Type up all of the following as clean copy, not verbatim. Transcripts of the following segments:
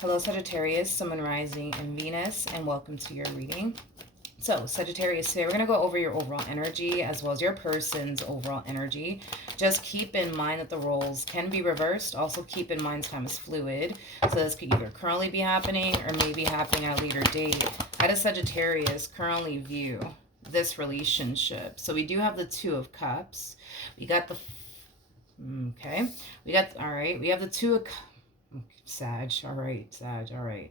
Hello, Sagittarius, Sun, Moon, Rising, and Venus, and welcome to your reading. So, Sagittarius, today we're going to go over your overall energy as well as your person's overall energy. Just keep in mind that the roles can be reversed. Also, keep in mind time is fluid. So, this could either currently be happening or maybe happening at a later date. How does Sagittarius currently view this relationship? So, we do have the Two of Cups. We got the... Okay. We got... All right. We have the Two of Cups. Sag, all right, Sag, all right.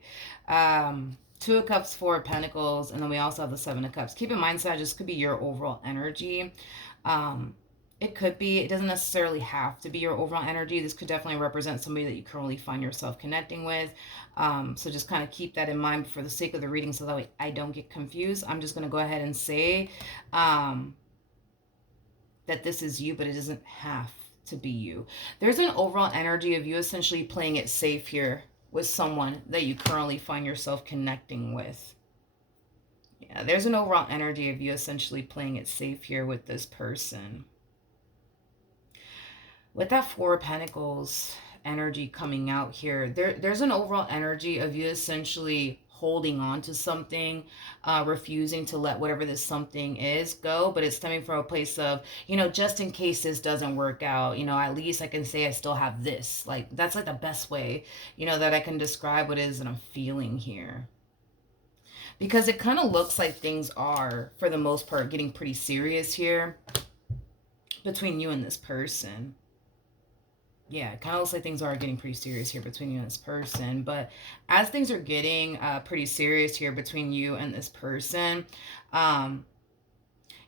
Two of Cups, Four of Pentacles, and then we also have the Seven of Cups. Keep in mind, Sag, this could be your overall energy. It could be, it doesn't necessarily have to be your overall energy. This could definitely represent somebody that you currently find yourself connecting with. So just kind of keep that in mind for the sake of the reading so that way I don't get confused. I'm just going to go ahead and say that this is you, but it doesn't have to be you. There's an overall energy of you essentially playing it safe here with someone that you currently find yourself connecting with. Yeah, there's an overall energy of you essentially playing it safe here with this person. With that Four of Pentacles energy coming out here, there's an overall energy of you essentially holding on to something, refusing to let whatever this something is go, but it's stemming from a place of, just in case this doesn't work out, at least I can say I still have this. Like, that's like the best way, that I can describe what it is that I'm feeling here. Because it kind of looks like things are, for the most part, getting pretty serious here between you and this person. Yeah, it kind of looks like things are getting pretty serious here between you and this person. But as things are getting pretty serious here between you and this person,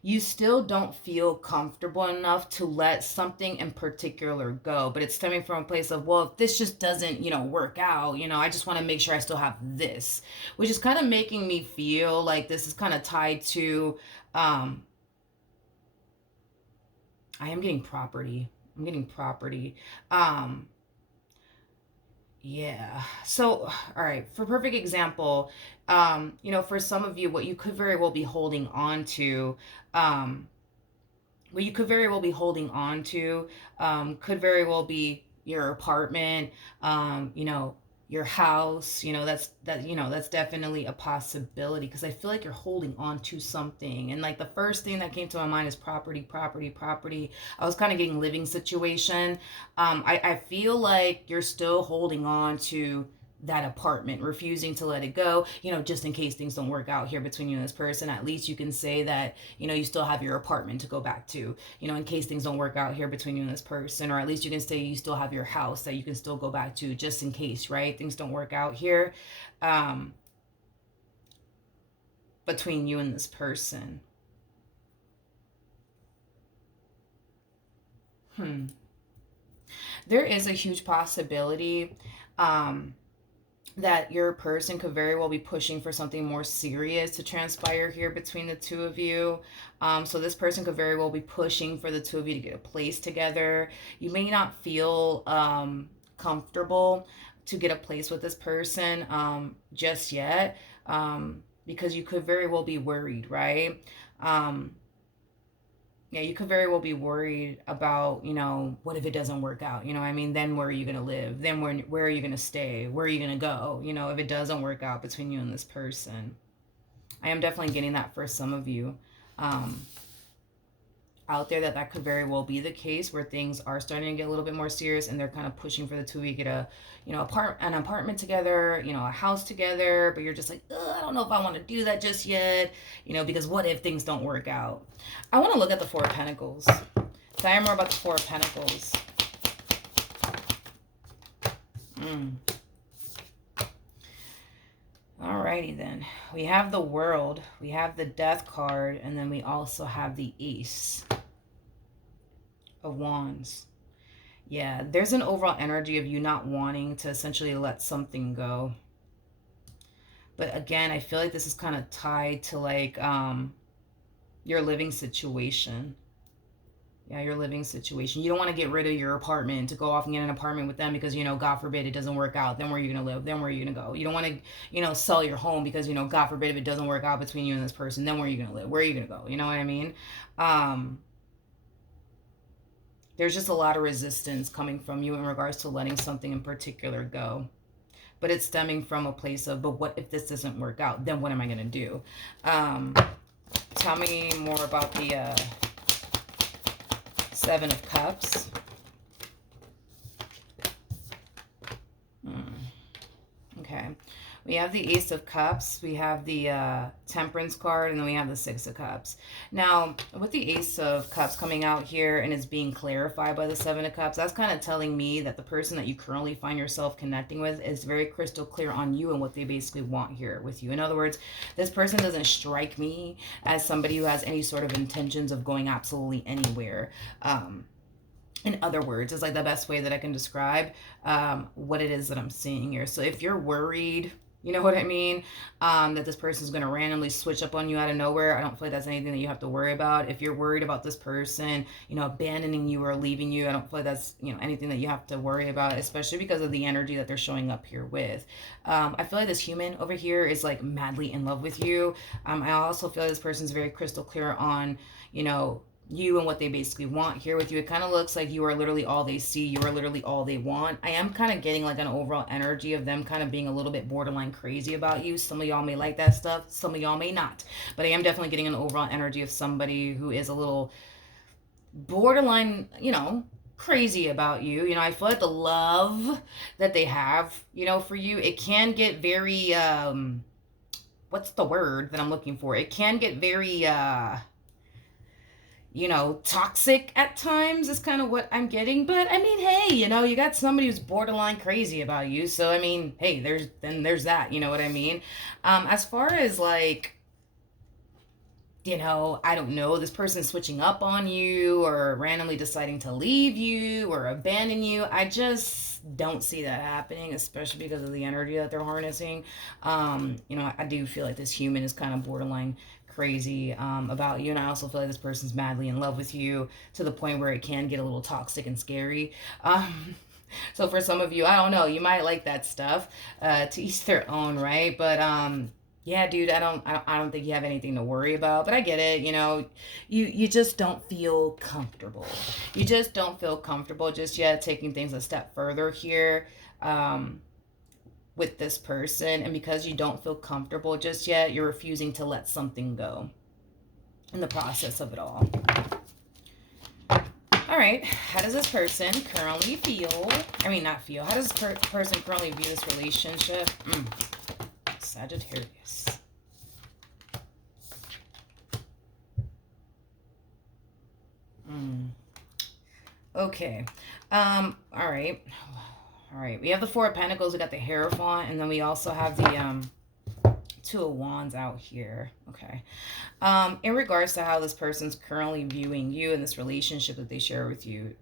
you still don't feel comfortable enough to let something in particular go. But it's stemming from a place of, well, if this just doesn't, work out, I just want to make sure I still have this. Which is kind of making me feel like this is kind of tied to, I am getting property. I'm getting property. Yeah. So, all right. For perfect example, for some of you, what you could very well be holding on to, what you could very well be holding on to, could very well be your apartment, your house, that's definitely a possibility, because I feel like you're holding on to something. And like the first thing that came to my mind is property, property, property. I was kind of getting living situation. I feel like you're still holding on to that apartment, refusing to let it go, just in case things don't work out here between you and this person. At least you can say that, you still have your apartment to go back to, in case things don't work out here between you and this person. Or at least you can say you still have your house that you can still go back to, just in case, right? Things don't work out here between you and this person. There is a huge possibility that your person could very well be pushing for something more serious to transpire here between the two of you. So this person could very well be pushing for the two of you to get a place together. You may not feel comfortable to get a place with this person just yet, because you could very well be worried, right? Yeah, you could very well be worried about, what if it doesn't work out? Then where are you going to live? Then where are you going to stay? Where are you going to go? If it doesn't work out between you and this person. I am definitely getting that for some of you out there, that could very well be the case, where things are starting to get a little bit more serious and they're kind of pushing for the two of you to get an apartment together, a house together, but you're just like, I don't know if I want to do that just yet, because what if things don't work out? I want to look at the Four of Pentacles. Tell me more about the Four of Pentacles. Alrighty then. We have the World, we have the Death card, and then we also have the Ace of Wands. Yeah, there's an overall energy of you not wanting to essentially let something go. But again, I feel like this is kind of tied to like your living situation. Yeah, your living situation. You don't want to get rid of your apartment to go off and get an apartment with them because, God forbid it doesn't work out. Then where are you going to live? Then where are you going to go? You don't want to, sell your home because, God forbid if it doesn't work out between you and this person. Then where are you going to live? Where are you going to go? You know what I mean? There's just a lot of resistance coming from you in regards to letting something in particular go. but it's stemming from a place of, but what if this doesn't work out? Then what am I going to do? Tell me more about the Seven of Cups. Okay. We have the Ace of Cups, we have the Temperance card, and then we have the Six of Cups. Now, with the Ace of Cups coming out here and it's being clarified by the Seven of Cups, that's kind of telling me that the person that you currently find yourself connecting with is very crystal clear on you and what they basically want here with you. In other words, this person doesn't strike me as somebody who has any sort of intentions of going absolutely anywhere. In other words, is like the best way that I can describe what it is that I'm seeing here. So if you're worried, you know what I mean, that this person's going to randomly switch up on you out of nowhere, I don't feel like that's anything that you have to worry about. If you're worried about this person, you know, abandoning you or leaving you, I don't feel like that's, you know, anything that you have to worry about, especially because of the energy that they're showing up here with. I feel like this human over here is like madly in love with you. I also feel like this person's very crystal clear on, you know, you and what they basically want here with you. It kind of looks like you are literally all they see. You are literally all they want. I am kind of getting like an overall energy of them kind of being a little bit borderline crazy about you. Some of y'all may like that stuff. Some of y'all may not. But I am definitely getting an overall energy of somebody who is a little borderline, you know, crazy about you. You know, I feel like the love that they have, you know, for you, it can get very, what's the word that I'm looking for? It can get very, you know, toxic at times is kind of what I'm getting. But I mean, hey, you know, you got somebody who's borderline crazy about you. So I mean, hey, there's that, you know what I mean? As far as like, you know, I don't know, this person switching up on you or randomly deciding to leave you or abandon you, I just don't see that happening, especially because of the energy that they're harnessing. You know, I do feel like this human is kind of borderline crazy about you, and I also feel like this person's madly in love with you to the point where it can get a little toxic and scary. So for some of you, I don't know, you might like that stuff, to each their own, right? But yeah, dude, I don't think you have anything to worry about. But I get it, you know, you just don't feel comfortable. You just don't feel comfortable just yet taking things a step further here. With this person, and because you don't feel comfortable just yet, you're refusing to let something go in the process of it all. All right, how does this person currently feel? I mean, not feel. How does this person currently view this relationship? Sagittarius. Okay. All right. All right, we have the Four of Pentacles, we got the Hierophant, and then we also have the Two of Wands out here. Okay. In regards to how this person's currently viewing you and this relationship that they share with you,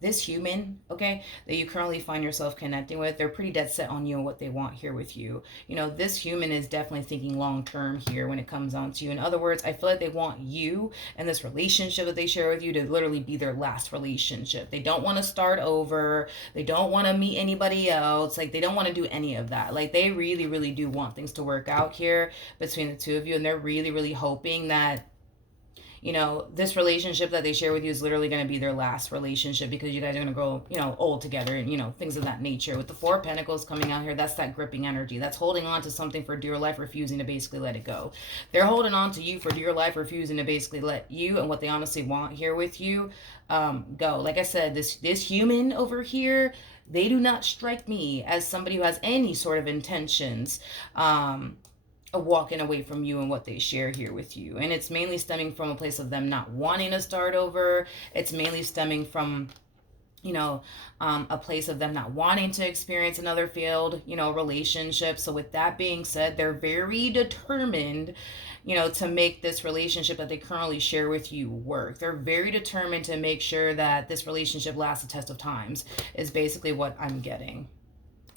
this human, okay, that you currently find yourself connecting with, they're pretty dead set on you and what they want here with you. You know, this human is definitely thinking long term here when it comes on to you. In other words, I feel like they want you and this relationship that they share with you to literally be their last relationship. They don't want to start over. They don't want to meet anybody else. Like, they don't want to do any of that. Like, they really, really do want things to work out here between the two of you. And they're really, really hoping that, you know, this relationship that they share with you is literally going to be their last relationship, because you guys are going to grow, you know, old together and, you know, things of that nature. With the Four of Pentacles coming out here, that's that gripping energy. That's holding on to something for dear life, refusing to basically let it go. They're holding on to you for dear life, refusing to basically let you and what they honestly want here with you go. Like I said, this human over here, they do not strike me as somebody who has any sort of intentions of walking away from you and what they share here with you. And it's mainly stemming from a place of them not wanting to start over. It's mainly stemming from, you know, a place of them not wanting to experience another failed, you know, relationship. So with that being said, they're very determined, you know, to make this relationship that they currently share with you work. They're very determined to make sure that this relationship lasts the test of times, is basically what I'm getting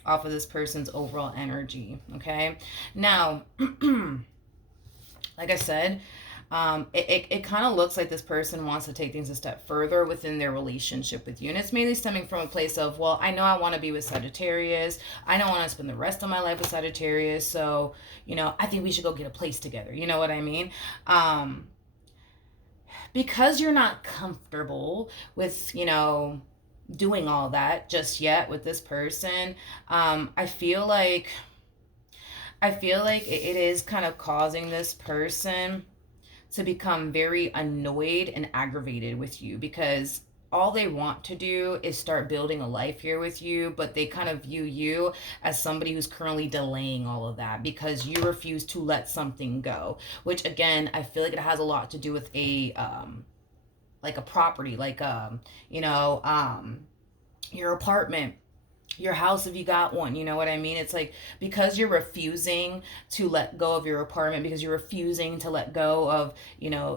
off of this person's overall energy. Okay, now like I said, it kind of looks like this person wants to take things a step further within their relationship with you, and it's mainly stemming from a place of, well, I know I want to be with Sagittarius, I know I want to spend the rest of my life with Sagittarius, so, you know, I think we should go get a place together, you know what I mean? Because you're not comfortable with, you know, doing all that just yet with this person. I feel like it is kind of causing this person to become very annoyed and aggravated with you, because all they want to do is start building a life here with you, but they kind of view you as somebody who's currently delaying all of that because you refuse to let something go, which again, I feel like it has a lot to do with a like a property, like your apartment, your house if you got one. You know what I mean? It's like, because you're refusing to let go of your apartment, because you're refusing to let go of,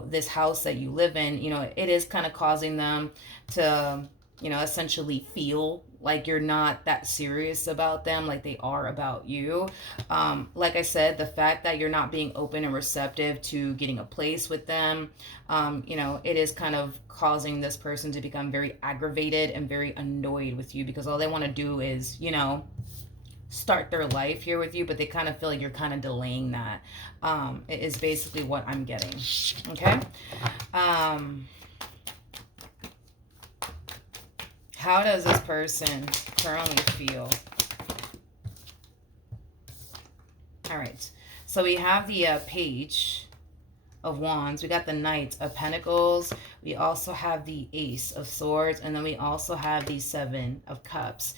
this house that you live in, it is kind of causing them to, essentially feel like you're not that serious about them like they are about you. Like I said, the fact that you're not being open and receptive to getting a place with them, it is kind of causing this person to become very aggravated and very annoyed with you, because all they want to do is, start their life here with you, but they kind of feel like you're kind of delaying that. It is basically what I'm getting. Okay. How does this person currently feel? All right. So we have the Page of Wands. We got the Knight of Pentacles. We also have the Ace of Swords. And then we also have the Seven of Cups.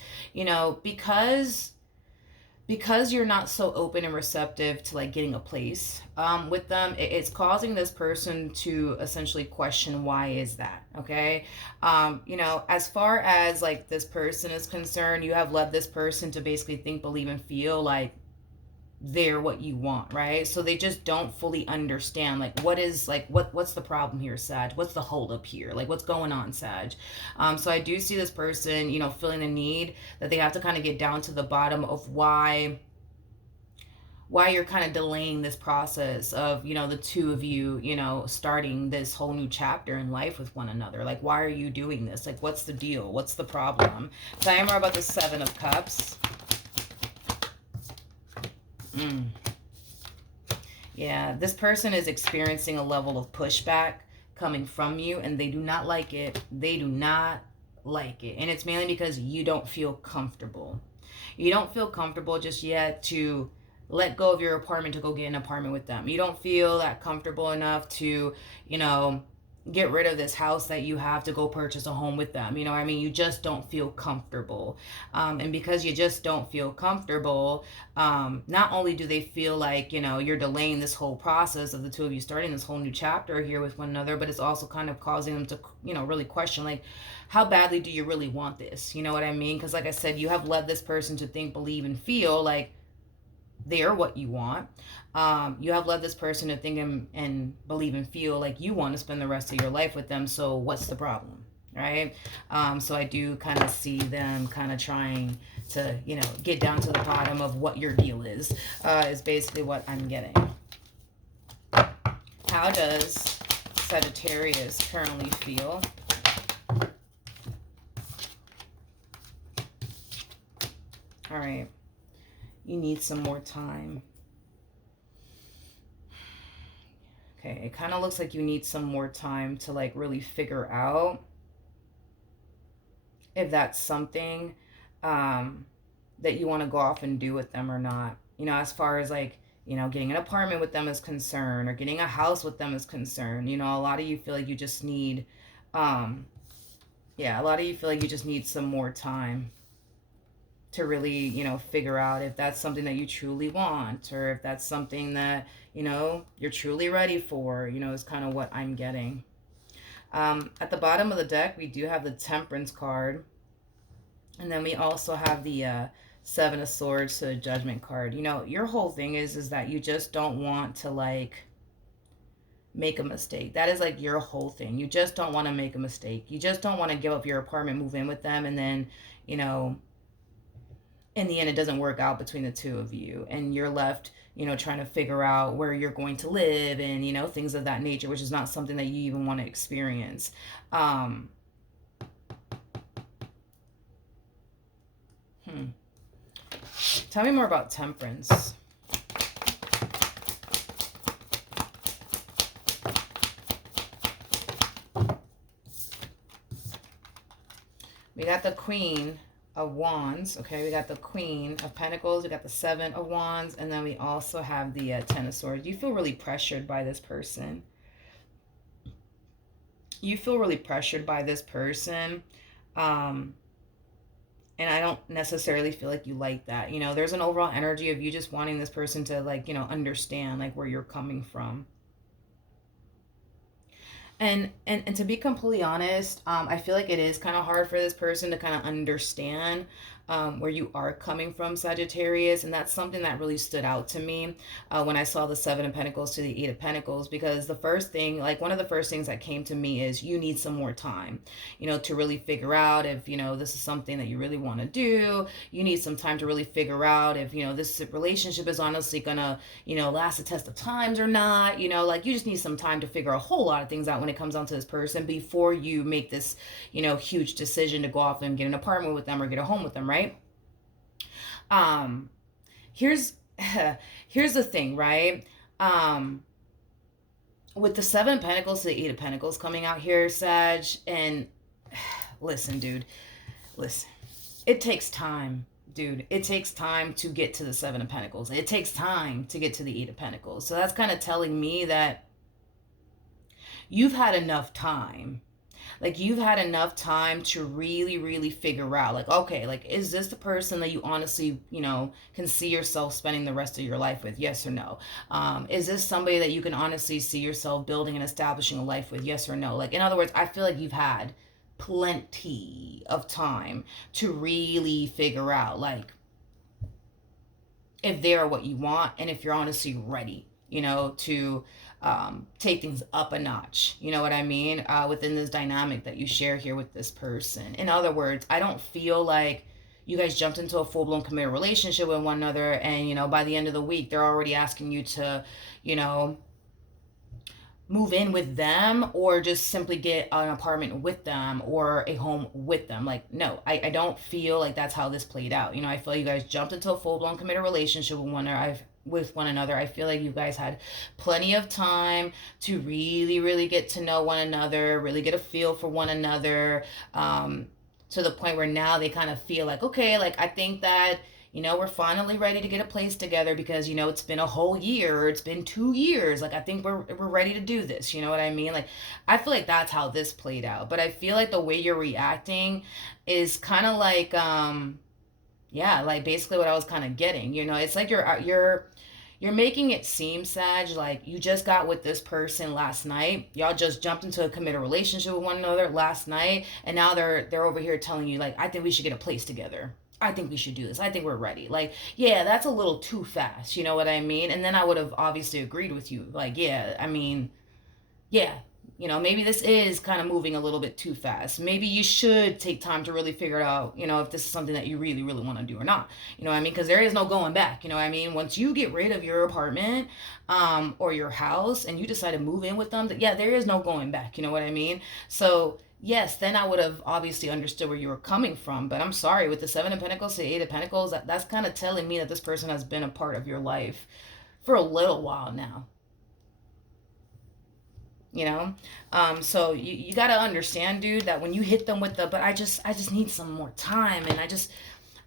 Because you're not so open and receptive to like getting a place with them, it's causing this person to essentially question, why is that? Okay. As far as like this person is concerned, you have led this person to basically think, believe, and feel like they're what you want, right? So they just don't fully understand like what's the problem here, Sag? What's the hold up here? Like, what's going on, Sag? So I do see this person, feeling the need that they have to kind of get down to the bottom of why you're kind of delaying this process of, the two of you, starting this whole new chapter in life with one another. Like, why are you doing this? Like, what's the deal? What's the problem? Tell me more about the Seven of Cups. Yeah, this person is experiencing a level of pushback coming from you, and they do not like it. They do not like it. And it's mainly because you don't feel comfortable. You don't feel comfortable just yet to let go of your apartment to go get an apartment with them. You don't feel that comfortable enough to, get rid of this house that you have to go purchase a home with them. You know what I mean? You just don't feel comfortable. And because you just don't feel comfortable, not only do they feel like, you're delaying this whole process of the two of you starting this whole new chapter here with one another, but it's also kind of causing them to, really question, like, how badly do you really want this? You know what I mean? Because like I said, you have led this person to think, believe, and feel like they're what you want. You have led this person to think and believe and feel like you want to spend the rest of your life with them. So what's the problem, right? So I do kind of see them kind of trying to, get down to the bottom of what your deal is basically what I'm getting. How does Sagittarius currently feel? All right. You need some more time. Okay, it kind of looks like you need some more time to like really figure out if that's something that you want to go off and do with them or not. As far as like, getting an apartment with them is concerned, or getting a house with them is concerned. A lot of you feel like you just need, a lot of you feel like you just need some more time to really, figure out if that's something that you truly want, or if that's something that, you're truly ready for, is kind of what I'm getting. At the bottom of the deck, we do have the Temperance card. And then we also have the Seven of Swords to the Judgment card. Your whole thing is that you just don't want to, like, make a mistake. That is, like, your whole thing. You just don't want to make a mistake. You just don't want to give up your apartment, move in with them, and then, in the end, it doesn't work out between the two of you, and you're left, trying to figure out where you're going to live and, things of that nature, which is not something that you even want to experience. Tell me more about Temperance. We got the Queen of Wands. Okay, we got the Queen of Pentacles. We got the Seven of Wands. And then we also have the Ten of Swords. You feel really pressured by this person. You feel really pressured by this person. And I don't necessarily feel like you like that. You know, there's an overall energy of you just wanting this person to, like, you know, understand, like, where you're coming from. And to be completely honest, I feel like it is kind of hard for this person to kind of understand where you are coming from, Sagittarius. And that's something that really stood out to me when I saw the Seven of Pentacles to the Eight of Pentacles, because the first thing, like one of the first things that came to me is you need some more time, you know, to really figure out if, you know, this is something that you really want to do. You need some time to really figure out if, you know, this relationship is honestly gonna, you know, last the test of times or not. You know, like, you just need some time to figure a whole lot of things out when it comes down to this person before you make this, you know, huge decision to go off and get an apartment with them or get a home with them, right? Um, here's here's the thing, right? With the Seven of Pentacles to the Eight of Pentacles coming out here, Sag, and listen, dude, listen. It takes time, dude. It takes time to get to the Seven of Pentacles. It takes time to get to the Eight of Pentacles. So that's kind of telling me that you've had enough time. Like, you've had enough time to really, really figure out, like, okay, like, is this the person that you honestly, you know, can see yourself spending the rest of your life with? Yes or no? Is this somebody that you can honestly see yourself building and establishing a life with? Yes or no? Like, in other words, I feel like you've had plenty of time to really figure out, like, if they're what you want and if you're honestly ready, you know, to take things up a notch. You know what I mean? Within this dynamic that you share here with this person. In other words, I don't feel like you guys jumped into a full-blown committed relationship with one another and, you know, by the end of the week, they're already asking you to, you know, move in with them or just simply get an apartment with them or a home with them. Like, no, I don't feel like that's how this played out. You know, I feel like you guys jumped into a full-blown committed relationship with one another. I feel like you guys had plenty of time to really, really get to know one another, really get a feel for one another, to the point where now they kind of feel like, okay, like, I think that, you know, we're finally ready to get a place together because, you know, it's been a whole year or it's been 2 years. Like, I think we're ready to do this. You know what I mean? Like, I feel like that's how this played out. But I feel like the way you're reacting is kind of like, yeah, like basically what I was kind of getting. You know, it's like you're making it seem, Sag, like you just got with this person last night. Y'all just jumped into a committed relationship with one another last night, and now they're over here telling you, like, I think we should get a place together. I think we should do this. I think we're ready. Like, yeah, that's a little too fast. You know what I mean? And then I would have obviously agreed with you. Like, yeah, I mean, yeah, you know, maybe this is kind of moving a little bit too fast. Maybe you should take time to really figure out, you know, if this is something that you really, really want to do or not. You know what I mean? Because there is no going back. You know what I mean? Once you get rid of your apartment, or your house and you decide to move in with them, yeah, there is no going back. You know what I mean? So, yes, then I would have obviously understood where you were coming from. But I'm sorry, with the Seven of Pentacles to the Eight of Pentacles, that's kind of telling me that this person has been a part of your life for a little while now. You know, so you got to understand, dude, that when you hit them with the, but I just need some more time, and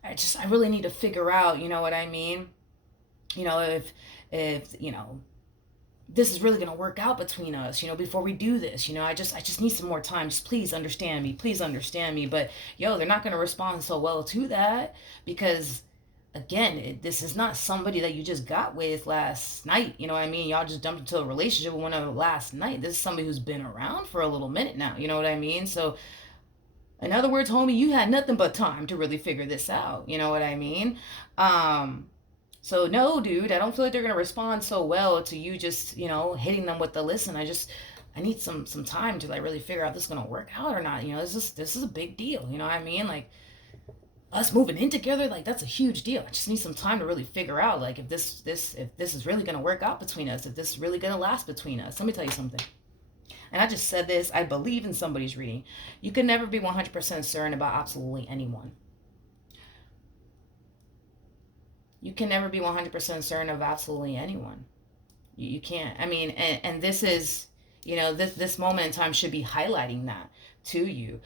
I really need to figure out, you know what I mean, you know, if you know, this is really going to work out between us, you know, before we do this, you know, I just need some more time. Just please understand me. Please understand me. But yo, they're not going to respond so well to that because, again, this is not somebody that you just got with last night. You know what I mean? Y'all just jumped into a relationship with one another last night. This is somebody who's been around for a little minute now. You know what I mean? So, in other words, homie, you had nothing but time to really figure this out. You know what I mean? So no, dude, I don't feel like they're gonna respond so well to you just, you know, hitting them with the listen. I need some time to, like, really figure out if this is gonna work out or not. You know, this is a big deal. You know what I mean? Like, us moving in together, like, that's a huge deal. I just need some time to really figure out, like, if this is really gonna work out between us, if this is really gonna last between us. Let me tell you something. And I just said this, I believe in somebody's reading. You can never be 100% certain about absolutely anyone. You can never be 100% certain of absolutely anyone. You can't. I mean, and this is, you know, this moment in time should be highlighting that to you.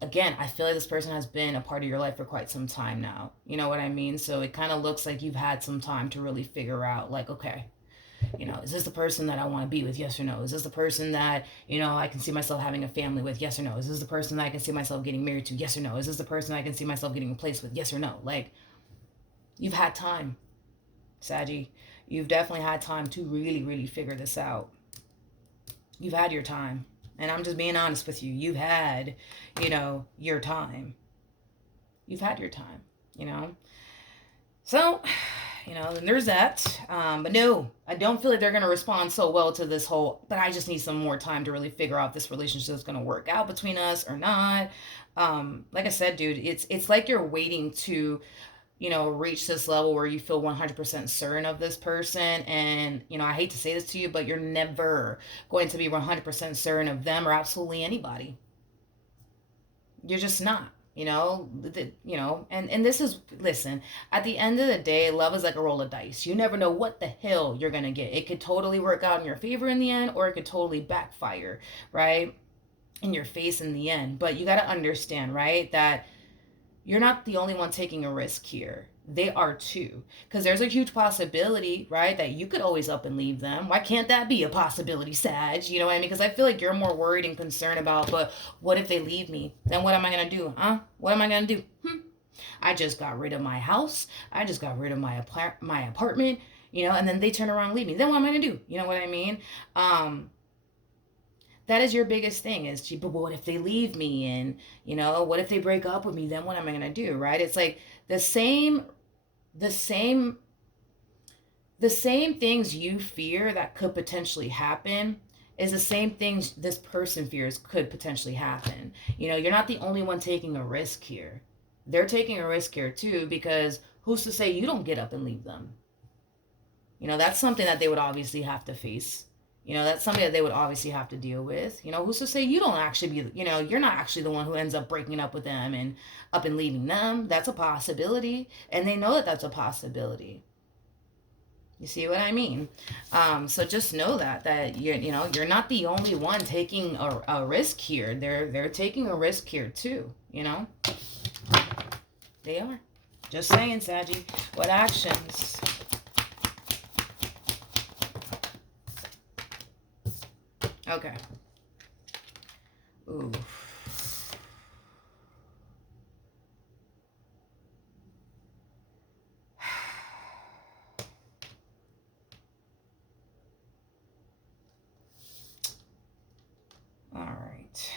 again, I feel like this person has been a part of your life for quite some time now. You know what I mean? So it kind of looks like you've had some time to really figure out, like, okay, is this the person that I want to be with? Yes or no? Is this the person that, I can see myself having a family with? Yes or no? Is this the person that I can see myself getting married to? Yes or no? Is this the person I can see myself getting replaced with? Yes or no? Like, you've had time, Saggy. You've definitely had time to really, really figure this out. You've had your time. And I'm just being honest with you. You've had, your time. You've had your time. So, and there's that. But no, I don't feel like they're going to respond so well to this whole, but I just need some more time to really figure out if this relationship is going to work out between us or not. Like I said, dude, it's like you're waiting to, reach this level where you feel 100% certain of this person. And, I hate to say this to you, but you're never going to be 100% certain of them or absolutely anybody. You're just not. And this is, listen, at the end of the day, love is like a roll of dice. You never know what the hell you're gonna get. It could totally work out in your favor in the end, or it could totally backfire, right, in your face in the end. But you got to understand, right, that you're not the only one taking a risk here. They are too. Because there's a huge possibility, right, that you could always up and leave them. Why can't that be a possibility, Sag? You know what I mean? Because I feel like you're more worried and concerned about, but what if they leave me? Then what am I going to do? Huh? What am I going to do? I just got rid of my house. I just got rid of my apartment, and then they turn around and leave me. Then what am I going to do? You know what I mean? That is your biggest thing is, but what if they leave me? And, what if they break up with me? Then what am I going to do? Right? It's like the same things you fear that could potentially happen is the same things this person fears could potentially happen. You're not the only one taking a risk here. They're taking a risk here too, because who's to say you don't get up and leave them? That's something that they would obviously have to face. That's something that they would obviously have to deal with. Who's to say you don't actually be, you're not actually the one who ends up breaking up with them and up and leaving them. That's a possibility. And they know that that's a possibility. You see what I mean? So just know that you're not the only one taking a risk here. They're taking a risk here too. They are. Just saying, Saggy. What actions? Okay. Ooh. All right.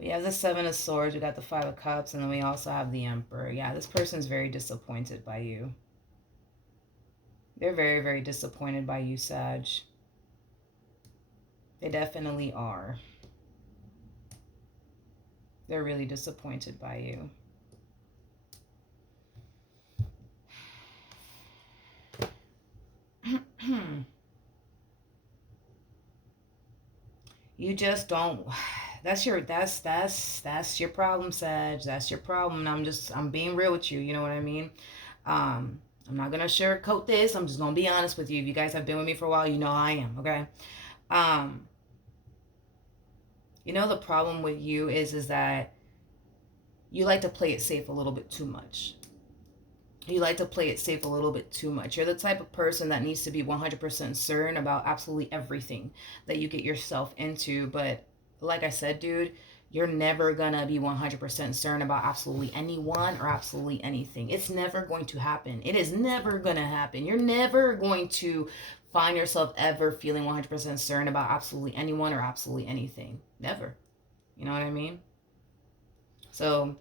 We have the Seven of Swords. We got the Five of Cups. And then we also have the Emperor. Yeah, this person's very disappointed by you. They're very, very disappointed by you, Sag. They definitely are. They're really disappointed by you. You just don't. That's your problem, Sag. That's your problem. And I'm being real with you. You know what I mean? I'm not gonna sugarcoat this. I'm just gonna be honest with you. If you guys have been with me for a while, you know I am. Okay. The problem with you is that you like to play it safe a little bit too much. You like to play it safe a little bit too much. You're the type of person that needs to be 100% certain about absolutely everything that you get yourself into. But like I said, dude, you're never gonna be 100% certain about absolutely anyone or absolutely anything. It's never going to happen. It is never gonna happen. You're never going to find yourself ever feeling 100% certain about absolutely anyone or absolutely anything. Never. You know what I mean? So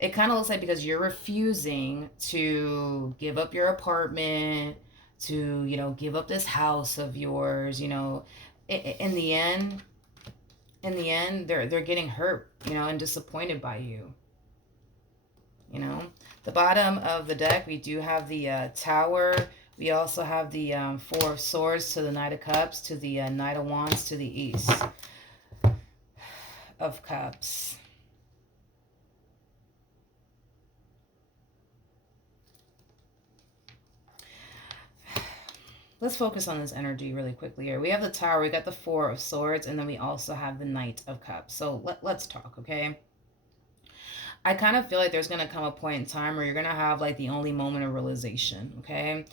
it kind of looks like because you're refusing to give up your apartment, to, give up this house of yours, in the end, they're getting hurt, and disappointed by you. The bottom of the deck, we do have the Tower. We also have the Four of Swords to the Knight of Cups, to the Knight of Wands, to the Ace of Cups. Let's focus on this energy really quickly here. We have the Tower, we got the Four of Swords, and then we also have the Knight of Cups. So let's talk, okay? I kind of feel like there's going to come a point in time where you're going to have like the only moment of realization, okay?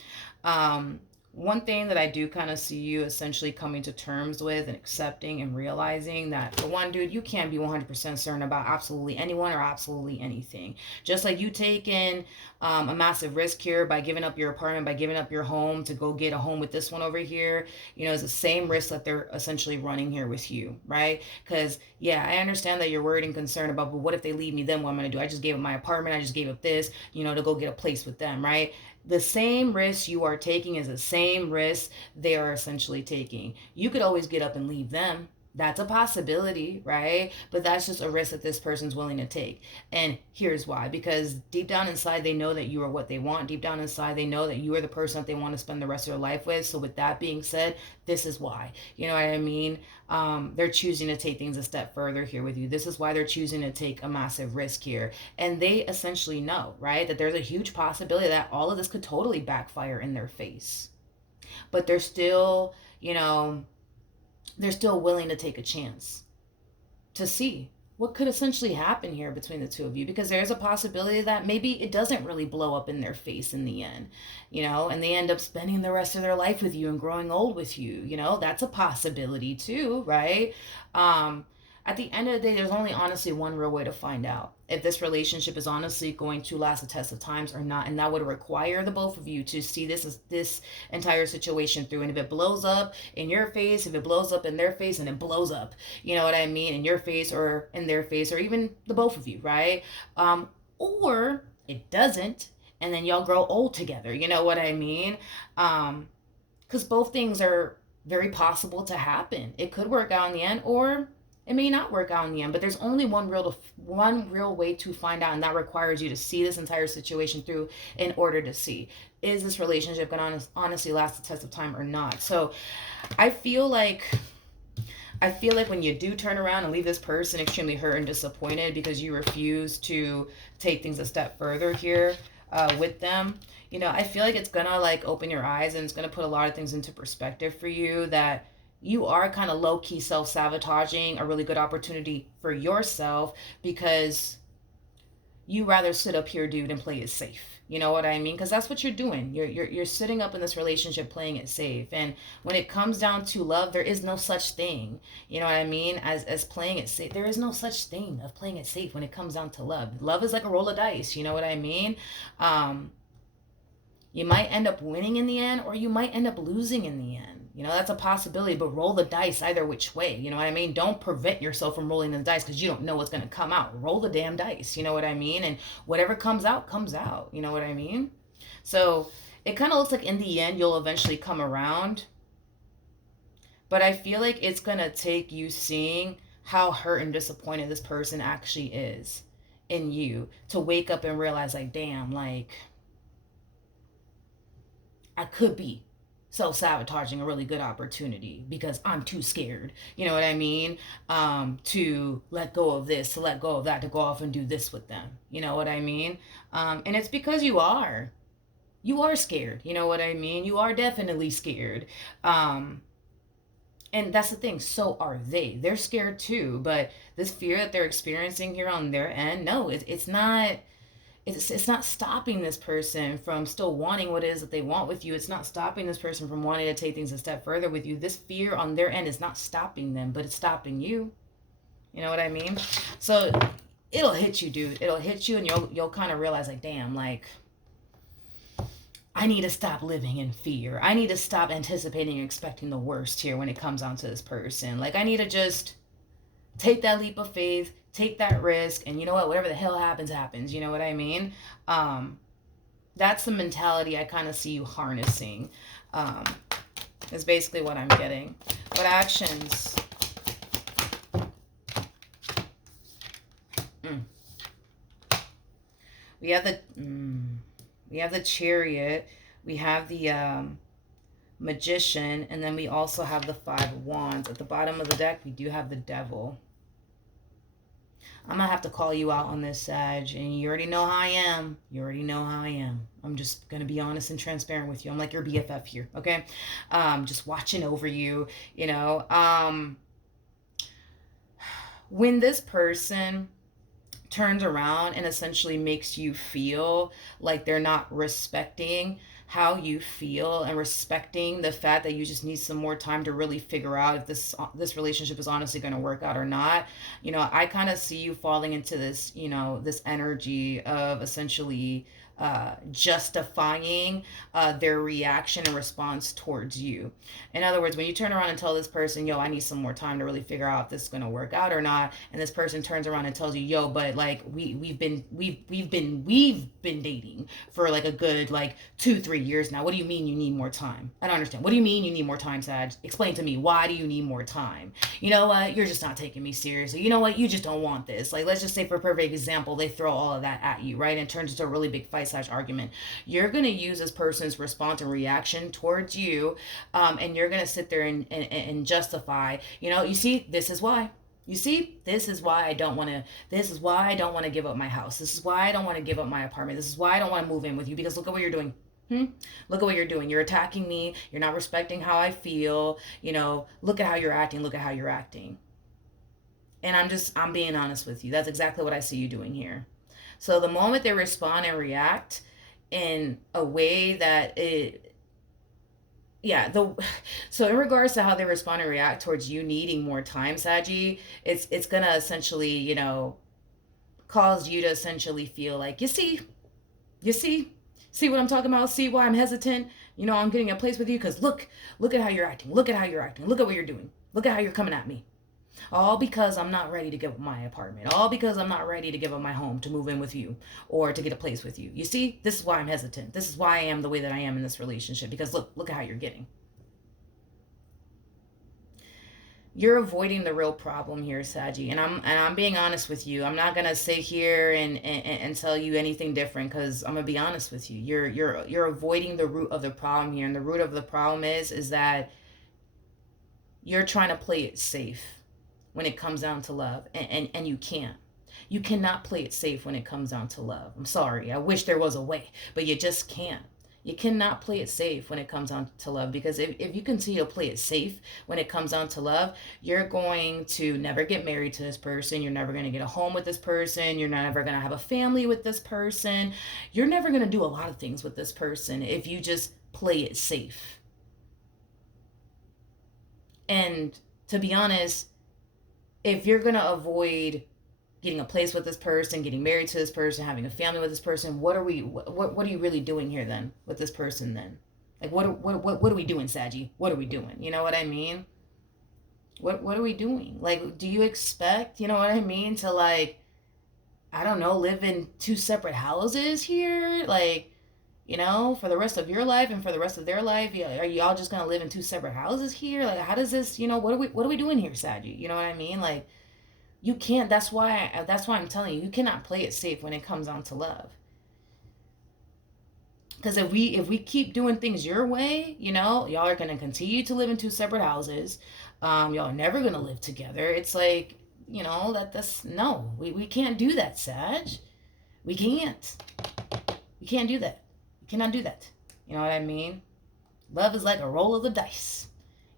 Um, One thing that I do kind of see you essentially coming to terms with and accepting and realizing that, for one, dude, you can't be 100% certain about absolutely anyone or absolutely anything. Just like you taking a massive risk here by giving up your apartment, by giving up your home to go get a home with this one over here, you know, it's the same risk that they're essentially running here with you, right? Because, yeah, I understand that you're worried and concerned about, but what if they leave me? Then what am I going to do? I just gave up my apartment. I just gave up this, you know, to go get a place with them, right? The same risk you are taking is the same risk they are essentially taking. You could always get up and leave them. That's a possibility, right? But that's just a risk that this person's willing to take. And here's why. Because deep down inside, they know that you are what they want. Deep down inside, they know that you are the person that they want to spend the rest of their life with. So with that being said, this is why. You know what I mean? They're choosing to take things a step further here with you. This is why they're choosing to take a massive risk here. And they essentially know, right, that there's a huge possibility that all of this could totally backfire in their face. But they're still, you know, they're still willing to take a chance to see what could essentially happen here between the two of you, because there's a possibility that maybe it doesn't really blow up in their face in the end, you know, and they end up spending the rest of their life with you and growing old with you, you know. That's a possibility too, right? um at the end of the day, there's only honestly one real way to find out if this relationship is honestly going to last a test of times or not, and that would require the both of you to see this entire situation through. And if it blows up in your face, if it blows up in their face, and it blows up, you know what I mean, in your face or in their face, or even the both of you, right? Or it doesn't, and then y'all grow old together, you know what I mean? Because both things are very possible to happen. It could work out in the end, or it may not work out in the end. But there's only one real way to find out, and that requires you to see this entire situation through in order to see, is this relationship going to honestly last the test of time or not. So I feel like when you do turn around and leave this person extremely hurt and disappointed because you refuse to take things a step further here with them, you know, I feel like it's gonna like open your eyes, and it's gonna put a lot of things into perspective for you, that you are kind of low-key self-sabotaging a really good opportunity for yourself, because you rather sit up here, dude, and play it safe. You know what I mean? Because that's what you're doing. You're sitting up in this relationship playing it safe. And when it comes down to love, there is no such thing. You know what I mean? As playing it safe. There is no such thing of playing it safe when it comes down to love. Love is like a roll of dice. You know what I mean? You might end up winning in the end, or you might end up losing in the end. You know, that's a possibility, but roll the dice either which way. You know what I mean? Don't prevent yourself from rolling the dice because you don't know what's going to come out. Roll the damn dice. You know what I mean? And whatever comes out, comes out. You know what I mean? So it kind of looks like in the end, you'll eventually come around. But I feel like it's going to take you seeing how hurt and disappointed this person actually is in you to wake up and realize, like, damn, like, I could be self-sabotaging a really good opportunity because I'm too scared, you know what I mean, to let go of this, to let go of that, to go off and do this with them, you know what I mean? And it's because you are scared, you know what I mean? You are definitely scared. And that's the thing, so are they. They're scared too, but this fear that they're experiencing here on their end, no, it's not, it's not stopping this person from still wanting what it is that they want with you. It's not stopping this person from wanting to take things a step further with you. This fear on their end is not stopping them, but it's stopping you. You know what I mean? So it'll hit you, dude. It'll hit you, and you'll kind of realize, like, damn, like, I need to stop living in fear. I need to stop anticipating and expecting the worst here when it comes down to this person. Like, I need to just take that leap of faith, take that risk, and you know what, whatever the hell happens, happens. You know what I mean? That's the mentality I kind of see you harnessing. Is basically what I'm getting. What actions? We have the Chariot, we have the Magician, and then we also have the Five of Wands. At the bottom of the deck, we do have the Devil. I'm going to have to call you out on this, Sag, and you already know how I am. You already know how I am. I'm just going to be honest and transparent with you. I'm like your BFF here, okay? Just watching over you, you know. When this person turns around and essentially makes you feel like they're not respecting how you feel and respecting the fact that you just need some more time to really figure out if this relationship is honestly going to work out or not. I kind of see you falling into this, this energy of essentially justifying their reaction and response towards you. In other words, when you turn around and tell this person, yo, I need some more time to really figure out if this is going to work out or not, and this person turns around and tells you, yo, but like we've been dating for like a good like 2-3 years now. What do you mean you need more time? I don't understand. What do you mean you need more time, Sag? Explain to me, why do you need more time? You know what, you're just not taking me seriously. You know what, you just don't want this. Like, let's just say, for perfect example, they throw all of that at you, right, and it turns into a really big fight/argument. You're going to use this person's response and reaction towards you, and you're going to sit there and justify, you see, this is why. You see, this is why I don't want to. This is why I don't want to give up my house. This is why I don't want to give up my apartment. This is why I don't want to move in with you, because look at what you're doing. Look at what you're doing. You're attacking me. You're not respecting how I feel. Look at how you're acting. Look at how you're acting. And I'm being honest with you. That's exactly what I see you doing here. So the moment they respond and react in a way that so in regards to how they respond and react towards you needing more time, Saggy, it's gonna essentially, cause you to essentially feel like, you see what I'm talking about? See why I'm hesitant? I'm getting a place with you because look at how you're acting. Look at how you're acting. Look at what you're doing. Look at how you're coming at me. All because I'm not ready to give up my apartment. All because I'm not ready to give up my home to move in with you or to get a place with you. You see, this is why I'm hesitant. This is why I am the way that I am in this relationship, because look at how you're getting. You're avoiding the real problem here, Saji. And I'm being honest with you. I'm not gonna sit here and tell you anything different, because I'm gonna be honest with you. You're avoiding the root of the problem here. And the root of the problem is that you're trying to play it safe when it comes down to love, and you can't. You cannot play it safe when it comes down to love. I'm sorry, I wish there was a way, but you just can't. You cannot play it safe when it comes down to love, because if you continue to play it safe when it comes down to love, you're going to never get married to this person. You're never going to get a home with this person. You're never going to have a family with this person. You're never going to do a lot of things with this person if you just play it safe. And to be honest, if you're going to avoid getting a place with this person, getting married to this person, having a family with this person, what are you really doing here then with this person then? Like, what are we doing, Saji? What are we doing? You know what I mean? What are we doing? Like, do you expect, you know what I mean, to, like, I don't know, live in 2 separate houses here? Like, for the rest of your life and for the rest of their life, are y'all just gonna live in 2 separate houses here? Like, how does this, what are we doing here, Saji? You know what I mean? Like, you can't. That's why I'm telling you, you cannot play it safe when it comes down to love. Because if we keep doing things your way, y'all are gonna continue to live in 2 separate houses. Y'all are never gonna live together. It's like, that's no. We can't do that, Sag. We can't. We can't do that. We cannot do that. You know what I mean? Love is like a roll of the dice.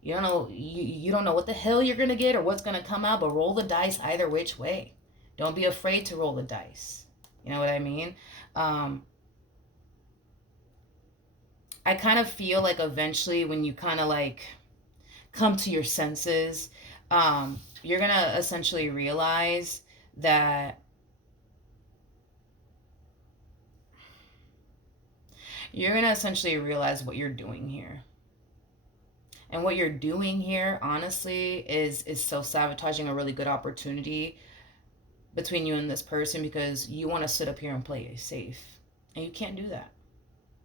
You don't know what the hell you're gonna get or what's gonna come out, but roll the dice either which way. Don't be afraid to roll the dice. You know what I mean? I kind of feel like eventually when you kind of like come to your senses, you're gonna essentially realize that what you're doing here. And what you're doing here, honestly, is self-sabotaging a really good opportunity between you and this person, because you want to sit up here and play it safe. And you can't do that.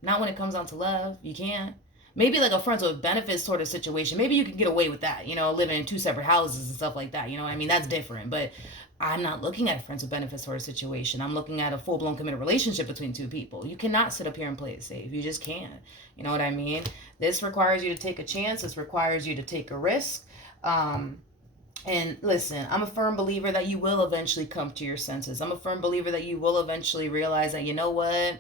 Not when it comes down to love. You can't. Maybe like a friends with benefits sort of situation. Maybe you can get away with that, living in 2 separate houses and stuff like that. You know what I mean? That's different. But I'm not looking at a friends with benefits sort of situation. I'm looking at a full-blown committed relationship between 2 people. You cannot sit up here and play it safe. You just can't. You know what I mean? This requires you to take a chance. This requires you to take a risk. And listen, I'm a firm believer that you will eventually come to your senses. I'm a firm believer that you will eventually realize that, you know what?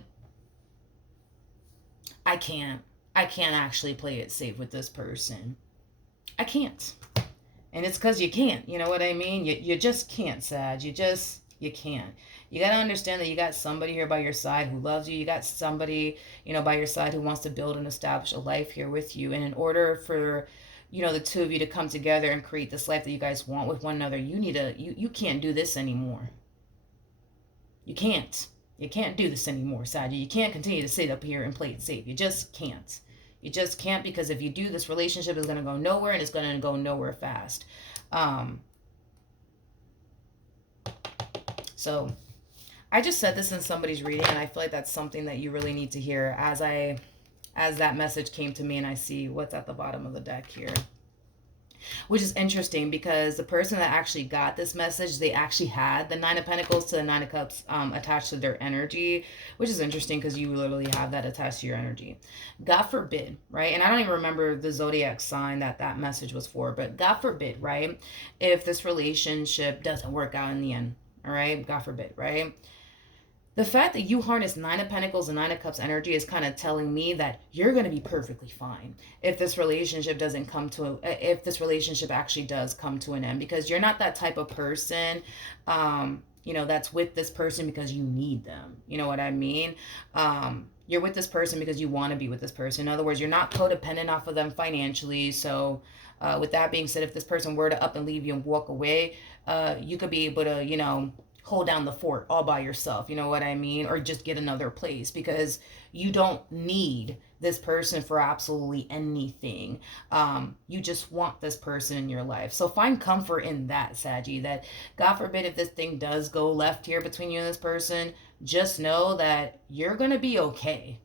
I can't actually play it safe with this person. I can't. And it's because you can't. You know what I mean? You just can't, Sag. You just You can't. You got to understand that you got somebody here by your side who loves you. You got somebody, by your side who wants to build and establish a life here with you. And in order for, the two of you to come together and create this life that you guys want with one another, you can't do this anymore. You can't. You can't do this anymore, Sagittarius. You can't continue to sit up here and play it safe. You just can't. You just can't, because if you do, this relationship is going to go nowhere, and it's going to go nowhere fast. So I just said this in somebody's reading, and I feel like that's something that you really need to hear as that message came to me, and I see what's at the bottom of the deck here. Which is interesting, because the person that actually got this message, they actually had the Nine of Pentacles to the Nine of Cups attached to their energy, which is interesting because you literally have that attached to your energy. God forbid, right? And I don't even remember the zodiac sign that message was for, but God forbid, right? If this relationship doesn't work out in the end, all right? God forbid, right? The fact that you harness Nine of Pentacles and Nine of Cups energy is kind of telling me that you're going to be perfectly fine if this relationship if this relationship actually does come to an end, because you're not that type of person, that's with this person because you need them. You know what I mean? You're with this person because you want to be with this person. In other words, you're not codependent off of them financially. So with that being said, if this person were to up and leave you and walk away, you could be able to, hold down the fort all by yourself, you know what I mean? Or just get another place, because you don't need this person for absolutely anything. You just want this person in your life. So find comfort in that, Saggy, that God forbid if this thing does go left here between you and this person, just know that you're going to be okay.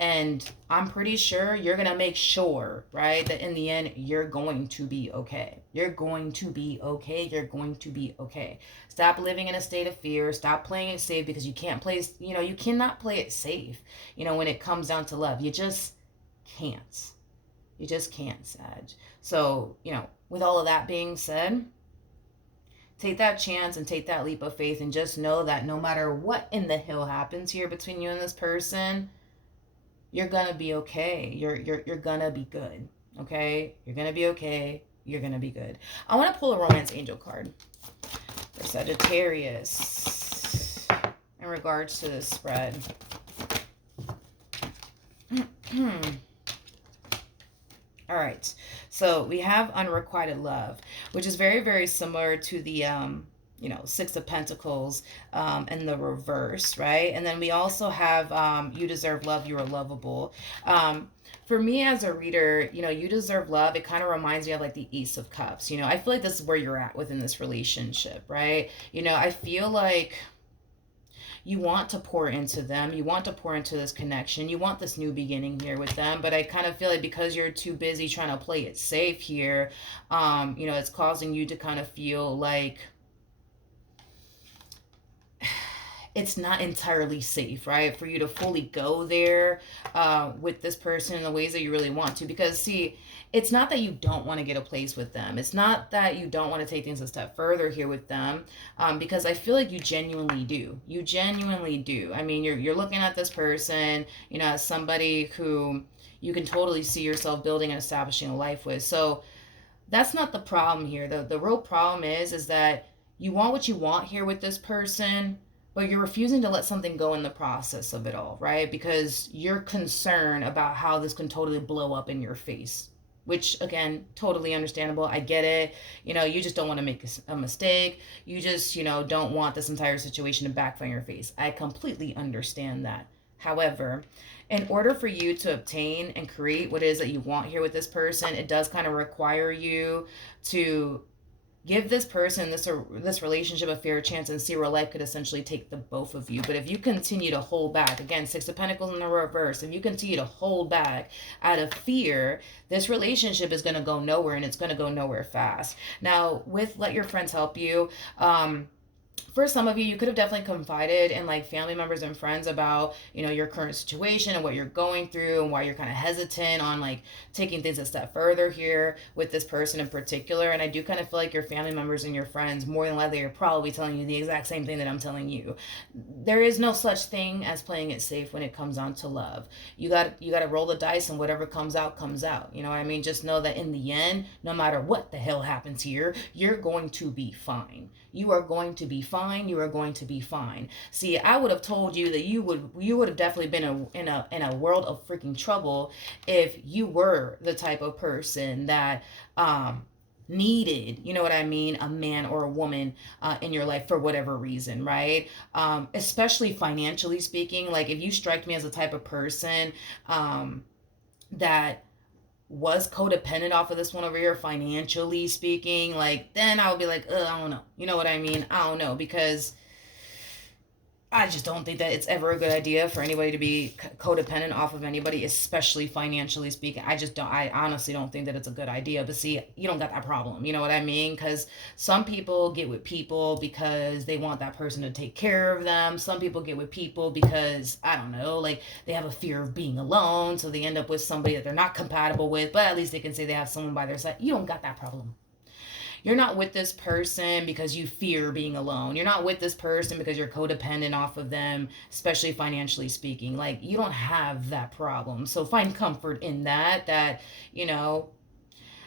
And I'm pretty sure you're going to make sure, right, that in the end, you're going to be okay. You're going to be okay. You're going to be okay. Stop living in a state of fear. Stop playing it safe, because you can't play, you cannot play it safe, when it comes down to love. You just can't. You just can't, Sag. So, with all of that being said, take that chance and take that leap of faith, and just know that no matter what in the hell happens here between you and this person, you're gonna be okay. You're gonna be good. Okay? You're gonna be okay. You're gonna be good. I want to pull a romance angel card for Sagittarius in regards to this spread. All right. So we have unrequited love, which is very, very similar to the Six of Pentacles in the reverse, right? And then we also have you deserve love, you are lovable. For me as a reader, you deserve love. It kind of reminds me of like the Ace of Cups. I feel like this is where you're at within this relationship, right? I feel like you want to pour into them. You want to pour into this connection. You want this new beginning here with them. But I kind of feel like because you're too busy trying to play it safe here, it's causing you to kind of feel like it's not entirely safe, right? For you to fully go there with this person in the ways that you really want to. Because, see, it's not that you don't want to get a place with them. It's not that you don't want to take things a step further here with them. Because I feel like you genuinely do. You genuinely do. I mean, you're looking at this person, as somebody who you can totally see yourself building and establishing a life with. So that's not the problem here. The real problem is that you want what you want here with this person, but you're refusing to let something go in the process of it all, right? Because you're concerned about how this can totally blow up in your face, which, again, totally understandable. I get it. You just don't want to make a mistake. You just, don't want this entire situation to backfire in your face. I completely understand that. However, in order for you to obtain and create what it is that you want here with this person, it does kind of require you to give this person, this relationship, a fair chance and see where life could essentially take the both of you. But if you continue to hold back, again, Six of Pentacles in the reverse, if you continue to hold back out of fear, this relationship is going to go nowhere, and it's going to go nowhere fast. Now, with Let Your Friends Help You, for some of you, you could have definitely confided in like family members and friends about, your current situation and what you're going through and why you're kind of hesitant on like taking things a step further here with this person in particular. And I do kind of feel like your family members and your friends, more than likely, are probably telling you the exact same thing that I'm telling you. There is no such thing as playing it safe when it comes on to love. You got to roll the dice, and whatever comes out, comes out. You know what I mean? Just know that in the end, no matter what the hell happens here, you're going to be fine. You are going to be fine, you are going to be fine. See, I would have told you that you would have definitely been in a world of freaking trouble if you were the type of person that needed, you know what I mean, a man or a woman in your life for whatever reason, right? Especially financially speaking. Like, if you strike me as the type of person that was codependent off of this one over here, financially speaking, like, then I would be like, I don't know. You know what I mean? I don't know, because I just don't think that it's ever a good idea for anybody to be codependent off of anybody, especially financially speaking. I honestly don't think that it's a good idea. But see, you don't got that problem. You know what I mean? Because some people get with people because they want that person to take care of them. Some people get with people because, I don't know, like, they have a fear of being alone. So they end up with somebody that they're not compatible with, but at least they can say they have someone by their side. You don't got that problem. You're not with this person because you fear being alone. You're not with this person because you're codependent off of them, especially financially speaking. Like, you don't have that problem. So find comfort in that, you know,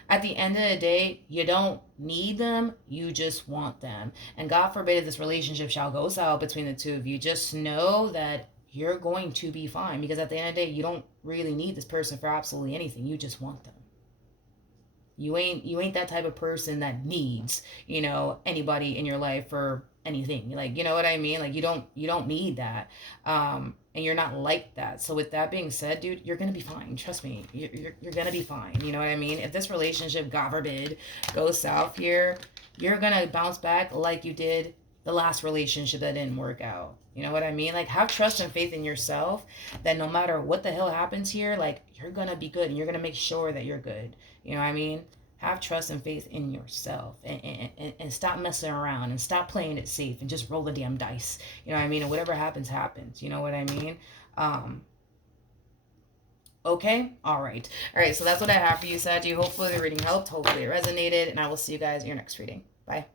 at the end of the day, you don't need them, you just want them. And God forbid if this relationship shall go south between the two of you, just know that you're going to be fine, because at the end of the day, you don't really need this person for absolutely anything. You just want them. You ain't that type of person that needs, you know, anybody in your life for anything. Like, you know what I mean? Like, you don't need that. And you're not like that. So with that being said, dude, you're gonna be fine. Trust me. You're gonna be fine. You know what I mean? If this relationship, God forbid, goes south here, you're gonna bounce back like you did the last relationship that didn't work out. You know what I mean? Like, have trust and faith in yourself that no matter what the hell happens here, like, you're gonna be good and you're gonna make sure that you're good. You know what I mean? Have trust and faith in yourself, and stop messing around and stop playing it safe and just roll the damn dice. You know what I mean? And whatever happens, happens. You know what I mean? Okay? All right. All right. So that's what I have for you, Saggy. Hopefully the reading helped. Hopefully it resonated. And I will see you guys in your next reading. Bye.